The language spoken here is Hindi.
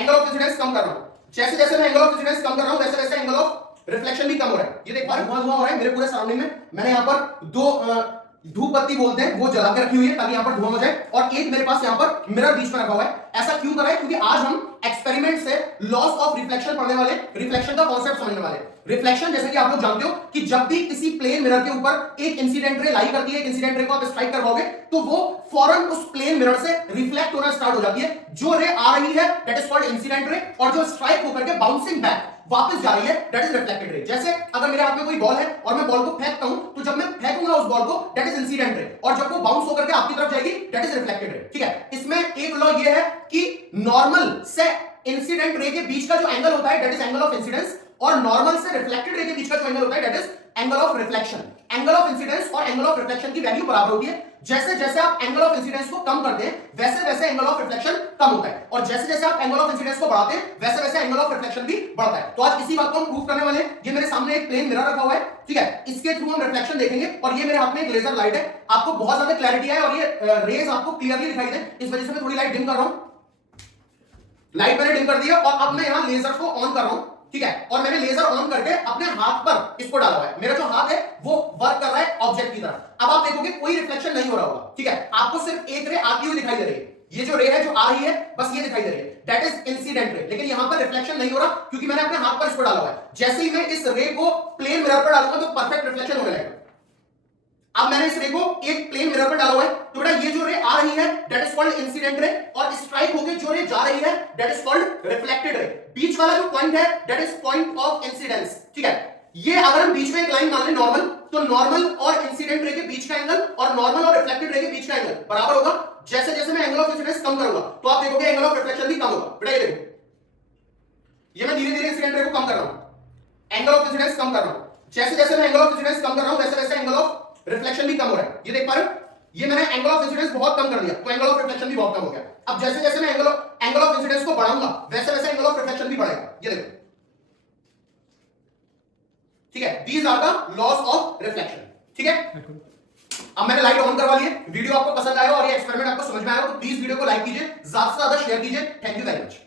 एंगल ऑफ इंसिडेंस कम कर रहा हूं, जैसे जैसे मैं एंगल ऑफ इंसिडेंस कम कर रहा हूं वैसे वैसे एंगल ऑफ रिफ्लेक्शन भी कम हो रहा है। ये देख धुआं धुआं हो रहा है मेरे पूरे सराउंडिंग में। मैंने यहां पर दो धूप बत्ती बोलते हैं वो जला के रखी हुई है ताकि यहां पर धुआं हो जाए, और एक मेरे पास यहां पर मिरर बीच में रखा हुआ है। ऐसा क्यों करा है? क्योंकि आज हम एक्सपेरिमेंट से लॉस ऑफ रिफ्लेक्शन पढ़ने वाले, रिफ्लेक्शन का कॉन्सेप्ट समझने वाले। रिफ्लेक्शन जैसे कि आप लोग जानते हो कि जब भी किसी प्लेन मिरर के ऊपर एक इंसिडेंट रे लाई करती है, एक इंसिडेंट रे को आप स्ट्राइक करवाओगे तो वो फौरन उस प्लेन मिरर से रिफ्लेक्ट होना स्टार्ट हो जाती है। जो रे आ रही है that is called incident ray, और जो स्ट्राइक होकर के बाउंसिंग बैक वापस जा रही है दैट इज रिफ्लेक्टेड रे। जैसे अगर मेरे हाथ में कोई बॉल है और मैं बॉल को फेंकता हूं तो जब मैं फेंकूंगा उस बॉल को दैट इज इंसिडेंट रे, और जब वो बाउंस होकर के आपकी तरफ जाएगी दैट इज रिफ्लेक्टेड रे। ठीक है, इसमें एक लॉ ये है कि नॉर्मल से इंसिडेंट रे के बीच का जो एंगल होता है that is angle of incidence, और नॉर्मल से रिफ्लेक्टेड रे के बीच का जो एंगल होता है that is angle of reflection. Angle of incidence और एंगल ऑफ रिफ्लेक्शन की वैल्यू बराबर होती है। जैसे जैसे आप एंगल ऑफ इंसिडेंस को कम करते हैं वैसे वैसे एंगल ऑफ रिफ्लेक्शन कम होता है, और जैसे जैसे आप एंगल ऑफ इंसिडेंस को बढ़ाते हैं वैसे वैसे एंगल ऑफ रिफ्लेक्शन भी बढ़ता है। तो आज इसी बात को हम प्रूव करने वाले हैं। ये मेरे सामने एक प्लेन मिरर रखा हुआ है, ठीक है, इसके थ्रू हम रिफ्लेक्शन देखेंगे, और ये मेरे हाथ में एक लेजर लाइट है। आपको बहुत ज्यादा क्लैरिटी है और ये रेज आपको क्लियरली दिखाई दे, इस वजह से मैं थोड़ी लाइट डिम कर रहा हूं। लाइट मैंने डिम कर दिया और अब मैं यहां लेजर को ऑन कर रहा हूं, ठीक है, और मैंने लेजर ऑन करके अपने हाथ पर इसको डाला हुआ है। मेरा जो हाथ है वो वर्क कर रहा है ऑब्जेक्ट की तरह। अब आप देखोगे कोई रिफ्लेक्शन नहीं हो रहा होगा, ठीक है, आपको सिर्फ एक रे आती हुई दिखाई दे रही है। ये जो रे है जो आ रही है बस ये दिखाई दे रही है, दैट इज इंसिडेंट रे। लेकिन यहां पर रिफ्लेक्शन नहीं हो रहा क्योंकि मैंने अपने हाथ पर इसको डाला हुआ है। जैसे ही मैं इस रे को प्लेन मिरर पर डालूंगा तो परफेक्ट रिफ्लेक्शन होने लगेगा। अब मैंने इस रे को एक प्लेन मिरर पर डाला हुआ है, तो बेटा ये जो रे आ रही है that is called incident ray, और स्ट्राइक होके जो रे जा रही है that is called reflected ray. बीच वाला जो पॉइंट है that is point of incidence, ठीक है। ये अगर हम बीच में एक लाइन मान लें नॉर्मल, तो नॉर्मल और इंसिडेंट रे के बीच का एंगल और नॉर्मल और रिफ्लेक्टेड रे के बीच का एंगल बराबर होगा। जैसे जैसे मैं एंगल ऑफ इंसिडेंस कम करूंगा तो आप देखोगे एंगल ऑफ रिफ्लेक्शन भी कम होगा। बेटा ये देखो, ये मैं धीरे धीरे इंसिडेंट रे को कम कर रहा हूं, एंगल ऑफ इंसिडेंस कम कर रहा हूं। जैसे जैसे मैं एंगल ऑफ इंसिडेंस कम कर रहा हूं वैसे वैसे एंगल ऑफ रिफ्लेक्शन भी कम हो रहा है। ये देख पा रहे हो, ये मैंने एंगल ऑफ इंसिडेंस बहुत कम कर दिया तो एंगल ऑफ रिफ्लेक्शन भी बहुत कम हो गया। अब जैसे जैसे मैं एंगल ऑफ इंसिडेंस को बढ़ाऊंगा वैसे वैसे एंगल ऑफ रिफ्लेक्शन भी बढ़ेगा। ये देखो, ठीक है, these are the laws of reflection, ठीक है। अब मैंने लाइट ऑन करवा ली है। वीडियो आपको पसंद आया और ये एक्सपेरिमेंट आपको समझ में आया तो प्लीज वीडियो को लाइक कीजिए, ज्यादा से ज्यादा शेयर कीजिए। Thank you very much.